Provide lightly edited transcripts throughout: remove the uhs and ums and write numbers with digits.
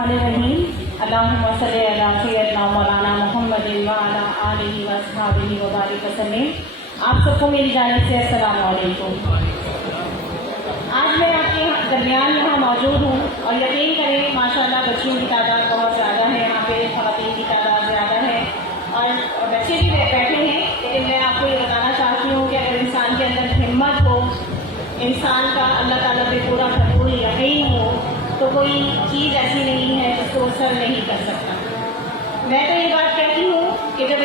बिस्मिल्लाहिर्रहमानिर्रहीम। अल्लाहुम्मा सल्लि अला सय्यिदना मौलाना मुहम्मदिन व अला आलिहि व अस्हाबिहि व बारिक वसल्लम। आप सबको मेरी जानिब से अस्सलाम वालेकुम। आज मैं आपके दरमियान यहाँ मौजूद हूँ और यकीन करें माशाअल्लाह बच्चियों की तादाद बहुत ज़्यादा है, यहाँ पे ख़वातीन की तादाद ज़्यादा है और बच्चे भी बैठे हैं। लेकिन मैं आपको ये बताना चाहती हूँ कि अगर इंसान के अंदर हिम्मत हो, इंसान का अल्लाह ताला पे पूरा भरपूर यकीन हो, तो कोई चीज़ ऐसी नहीं है जिसको सर नहीं कर सकता। मैं तो ये बात कहती हूँ कि जब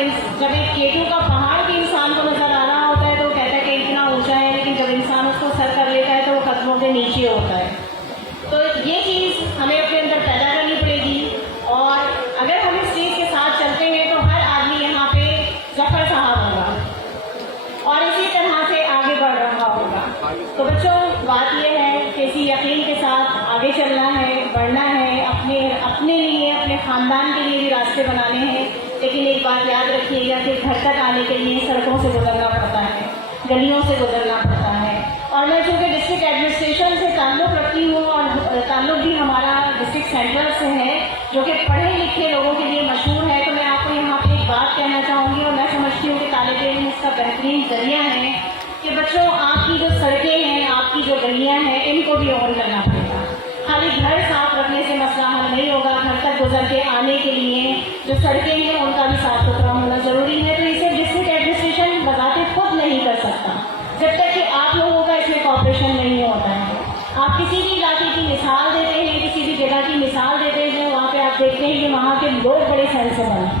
एक केटू का पहाड़ भी इंसान को नजर आ रहा होता है तो वो कहता है कि इतना ऊंचा है, लेकिन जब इंसान उसको सर कर लेता है तो वो कदमों के नीचे होता है। तो ये चीज़ हमें अपने अंदर पैदा करनी पड़ेगी और अगर हम इस चीज़ के साथ चलते हैं तो हर आदमी यहाँ पे ज़फर साहब होगा और इसी तरह से आगे बढ़ रहा होगा। तो बच्चों, बात यह है कि इसी यकीन के साथ आगे चलना है, बढ़ना है, अपने लिए, अपने ख़ानदान के लिए भी रास्ते बनाने हैं। लेकिन एक बात याद रखिएगा कि घर तक आने के लिए सड़कों से गुजरना पड़ता है, गलियों से गुजरना पड़ता है। और मैं चूँकि डिस्ट्रिक्ट एडमिनिस्ट्रेशन से ताल्लुक़ रखती हूँ और ताल्लुक़ भी हमारा डिस्ट्रिक्ट सेंटर से है जो कि पढ़े लिखे लोगों के लिए मशहूर है, तो मैं आपको यहाँ पे एक बात कहना चाहूँगी और मैं समझती हूँ कि तालिब इल्म इसका बेहतरीन जरिया है कि बच्चों, आपकी जो सड़कें हैं, आपकी जो गलियाँ हैं, इनको भी ऑन करना पड़ेगा। खाली घर साफ रखने से मसला हल नहीं होगा, घर तक गुजर के आने के लिए जो सड़कें हैं उनका भी साफ सुथरा होना ज़रूरी है। तो इसे डिस्ट्रिक्ट एडमिनिस्ट्रेशन बजाते खुद नहीं कर सकता जब तक कि आप लोगों का इसमें कॉपरेशन नहीं होता है। आप किसी भी इलाके की मिसाल देते हैं, किसी भी जगह की मिसाल देते हैं, वहाँ पे आप देखते हैं कि वहाँ के लोग बड़े सेंसिबल हैं,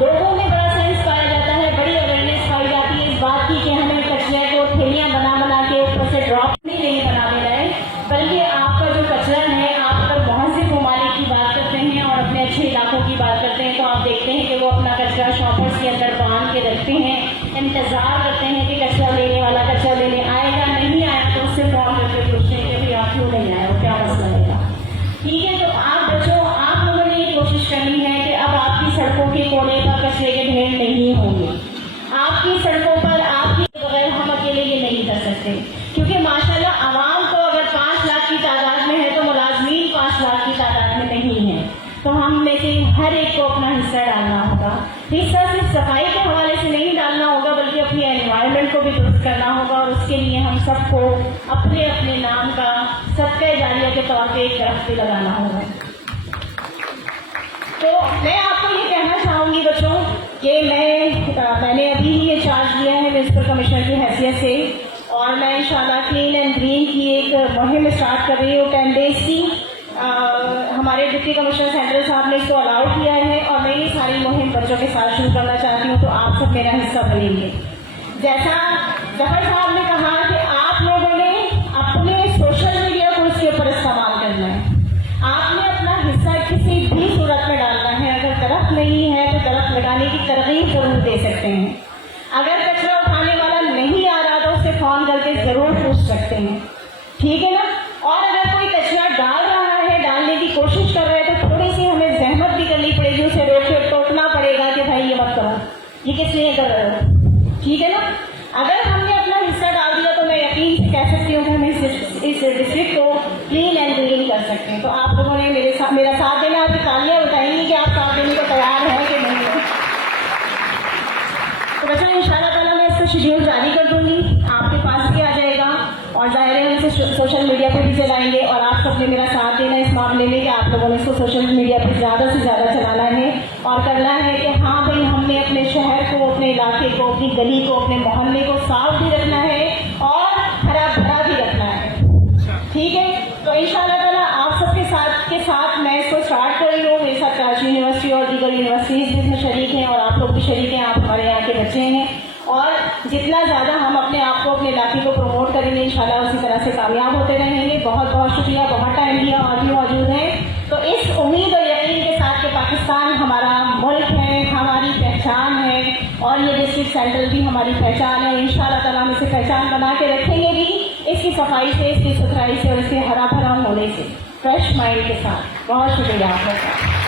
लोगों में बड़ा सेंस पाया जाता है, बड़ी अवेयरनेस पाई जाती है इस बात की कि हमें कचरे को थैलियाँ बना के ऊपर से ड्रॉप नहीं बना देना है, बल्कि आपका जो कचरा है, आप अगर महजिब ममालिक की बात करते हैं और अपने अच्छे इलाकों की बात करते हैं तो आप देखते हैं कि वो अपना कचरा शॉपर्स के अंदर बांध के रखते हैं, इंतज़ार करते हैं कि कचरा लेने वाला कचरा लेने आएगा, नहीं आया तो उससे फोन करके पूछते हैं कि भाई आप क्यों नहीं आए हो, क्या मसला है। ठीक है, तो आप बच्चों, आप लोगों ने ये कोशिश करनी है कि अब आपकी सड़कों के कोने पर कचरे के ढेर नहीं होंगे। आपकी सड़कों पर आपके बगैर हम अकेले ये नहीं कर सकते, क्योंकि माशाल्लाह आवाम तो अगर 5 लाख की तादाद में है तो मुलाजमीन 5 लाख की तादाद में नहीं है। तो हम में से हर एक को अपना हिस्सा डालना होगा। हिस्सा सिर्फ सफाई के हवाले से नहीं डालना होगा, बल्कि अपनी एनवायरनमेंट को भी दुरुस्त करना होगा और उसके लिए हम सबको अपने अपने नाम का सदका जारिया के तौर पे एक दरख्त भी लगाना होगा। तो मैं आपको ये कहना चाहूँगी बच्चों कि मैंने अभी ही ये चार्ज लिया है म्युनिसिपल कमिश्नर की हैसियत से और मैं इंशाल्लाह क्लीन एंड ग्रीन की एक मुहिम स्टार्ट कर रही हूँ 10 डेज की। हमारे डिप्टी कमिश्नर सेंट्रल साहब ने इसको अलाउ किया है और मैं ये सारी मुहिम बच्चों के साथ शुरू करना चाहती हूँ, तो आप सब मेरा हिस्सा बनेंगे। जैसा जफर साहब ने कहा कि आप लोगों ने अपने सोशल मीडिया को इसके ऊपर इस्तेमाल करना है, आपने अपना हिस्सा किसी भी सूरत में डालना है। अगर दरख्त नहीं है तो दरख्त लगाने की तरगीब जरूर दे सकते हैं। अगर कचरा उठाने वाला नहीं आ रहा तो उससे फोन करके जरूर पूछ सकते हैं, ठीक है ना। और अगर कोई कचरा डाल रहा है, डालने की कोशिश कर रहा है, तो थोड़ी सी हमें जहमत भी करनी पड़ेगी, उसे रोक के टोकना पड़ेगा कि भाई ये मत करो, ये किस लिए कर रहे हो, ठीक है ना। अगर हमने अपना हिस्सा डाल दिया तो मैं यकीन से कह सकती हूँ कि हम इस डिस्ट्रिक्ट को क्लीन एंड ग्रीन कर सकते हैं। तो आप लोगों ने मेरा साथ देना, आपकी तालियां बताएंगी कि आप साथ देने को तैयार हैं कि नहीं है। तो बच्चों, इंशाल्लाह ताला मैं इसका शेड्यूल जारी कर दूंगी, आपके पास भी आ जाएगा और ज़ाहिर है हम इसे सोशल मीडिया पर भी चलाएंगे और आप सबने मेरा साथ देना इस मामले में कि आप लोगों ने इसको सोशल मीडिया पर ज़्यादा से ज़्यादा चलाना है और करना है कि हाँ भाई, हमने अपने शहर को, अपने इलाके को, अपनी गली को, अपने मोहल्ले को साफ भी रखना है और हरा भरा भी रखना है, ठीक है। तो इंशाल्लाह ताला आप सबके साथ मैं इसको स्टार्ट कर रही हूँ। मेरे साथ कराची यूनिवर्सिटी और दीगर यूनिवर्सिटीज़ भी इसमें शरीक हैं और आप लोग भी शरीक हैं, आप हमारे यहाँ के बच्चे हैं और जितना ज़्यादा हम अपने आप को, अपने इलाके को प्रमोट करेंगे इंशाल्लाह उसी तरह से कामयाब होते रहेंगे। बहुत बहुत शुक्रिया, बहुत टाइम दिया और भी मौजूद हैं। तो इस उम्मीद और यकीन के साथ कि पाकिस्तान हमारा मुल्क है, हमारी पहचान है और ये डिस्ट्रिक्ट सेंट्रल भी हमारी पहचान है, इंशाल्लाह ताला हम इसे पहचान बना के रखेंगे भी, इसकी सफाई से, इसकी सुथराई से और इसके हरा भरा होने से, फ्रेश माइंड के साथ। बहुत शुक्रिया आप लोग का।